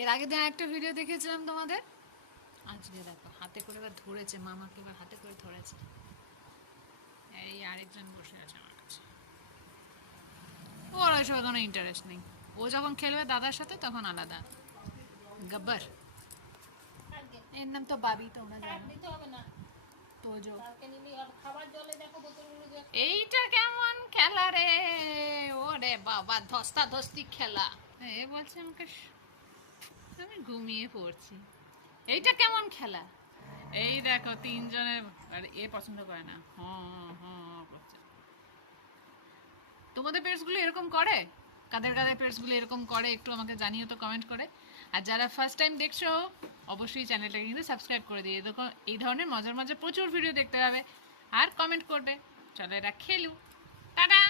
এর আগে দিন একটা ভিডিও দেখেছিলাম তোমাদের, আজকে দেখো হাতে করে এবার ধরেছে, মামাকে এবার হাতে করে ধরেছে। এই আরেকজন বসে আছে আমার কাছে, ওর ওইসব কোনো ইন্টারেস্ট নেই। ও যখন খেলবে দাদার সাথে তখন আলাদা। গব্বর, এর নাম তো বাবি, তোমরা জানো। তোজো, এইটা কেমন খেলা রে? ওরে বাবা, ধস্তা ধস্তি খেলা। এ বলছে আমাকে আমি ঘুমিয়ে পড়ছি। এইটা কেমন খেলা? এই দেখো তিনজনের, আর এ পছন্দ করে না, হ্যাঁ হ্যাঁ করছে। তোমাদের পেটসগুলো এরকম করে? কাদের কাদের পেটসগুলো এরকম করে একটু আমাকে জানিও তো কমেন্ট করে। আর যারা ফার্স্ট টাইম দেখছো অবশ্যই চ্যানেলটাকে কিন্তু সাবস্ক্রাইব করে দিয়ে দেখো, এই ধরনের মজার মজার প্রচুর ভিডিও দেখতে হবে। আর কমেন্ট করবে। চলো এরা খেলু। টাটা।